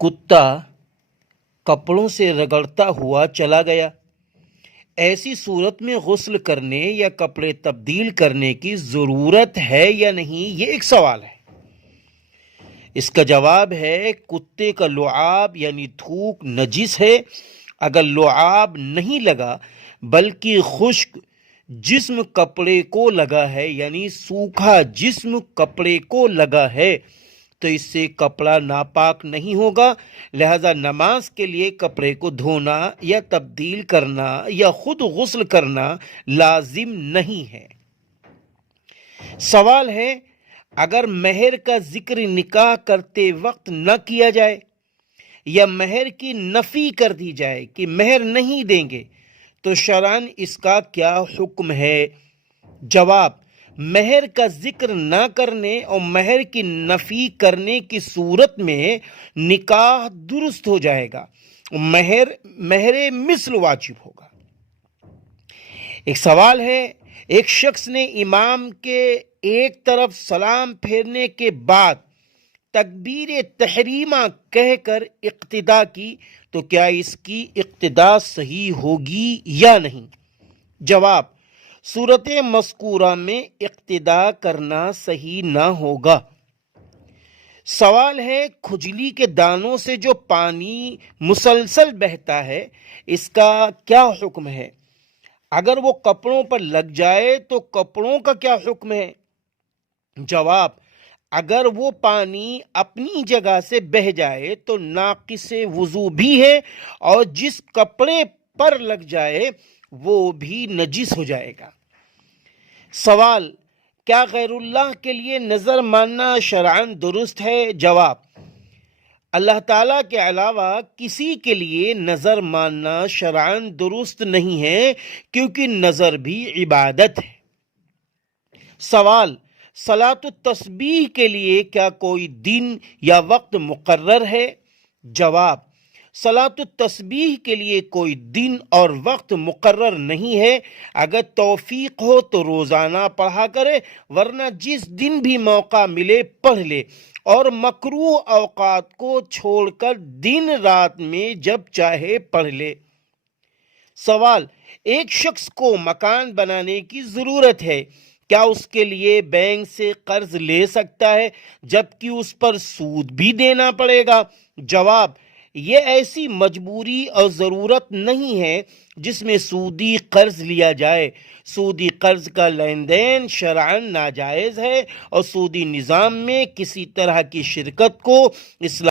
کتا کپڑوں سے رگڑتا ہوا چلا گیا۔ ایسی صورت میں غسل کرنے یا کپڑے تبدیل کرنے کی ضرورت ہے یا نہیں، یہ ایک سوال ہے۔ اس کا جواب ہے کتے کا لعاب یعنی تھوک نجس ہے۔ اگر لعاب نہیں لگا بلکہ خشک جسم کپڑے کو لگا ہے، یعنی سوکھا جسم کپڑے کو لگا ہے، تو اس سے کپڑا ناپاک نہیں ہوگا، لہذا نماز کے لیے کپڑے کو دھونا یا تبدیل کرنا یا خود غسل کرنا لازم نہیں ہے۔ سوال ہے، اگر مہر کا ذکر نکاح کرتے وقت نہ کیا جائے یا مہر کی نفی کر دی جائے کہ مہر نہیں دیں گے تو شرعاً اس کا کیا حکم ہے؟ جواب: مہر کا ذکر نہ کرنے اور مہر کی نفی کرنے کی صورت میں نکاح درست ہو جائے گا، مہر مثل واجب ہوگا۔ ایک سوال ہے، ایک شخص نے امام کے ایک طرف سلام پھیرنے کے بعد تکبیر تحریمہ کہہ کر اقتدا کی، تو کیا اس کی اقتدا صحیح ہوگی یا نہیں؟ جواب: صورت مذکورہ میں اقتدا کرنا صحیح نہ ہوگا۔ سوال ہے، کھجلی کے دانوں سے جو پانی مسلسل بہتا ہے اس کا کیا حکم ہے؟ اگر وہ کپڑوں پر لگ جائے تو کپڑوں کا کیا حکم ہے؟ جواب: اگر وہ پانی اپنی جگہ سے بہہ جائے تو ناقص وضو بھی ہے، اور جس کپڑے پر لگ جائے وہ بھی نجس ہو جائے گا۔ سوال: کیا غیر اللہ کے لیے نظر ماننا شرعاً درست ہے؟ جواب: اللہ تعالیٰ کے علاوہ کسی کے لیے نظر ماننا شرعاً درست نہیں ہے، کیونکہ نظر بھی عبادت ہے۔ سوال: صلاۃ التسبیح کے لیے کیا کوئی دن یا وقت مقرر ہے؟ جواب: صلاۃ التسبیح کے لیے کوئی دن اور وقت مقرر نہیں ہے۔ اگر توفیق ہو تو روزانہ پڑھا کرے، ورنہ جس دن بھی موقع ملے پڑھ لے، اور مکروہ اوقات کو چھوڑ کر دن رات میں جب چاہے پڑھ لے۔ سوال: ایک شخص کو مکان بنانے کی ضرورت ہے، کیا اس کے لیے بینک سے قرض لے سکتا ہے جبکہ اس پر سود بھی دینا پڑے گا؟ جواب: یہ ایسی مجبوری اور ضرورت نہیں ہے جس میں سودی قرض لیا جائے۔ سودی قرض کا لین دین شرعاً ناجائز ہے، اور سودی نظام میں کسی طرح کی شرکت کو اسلام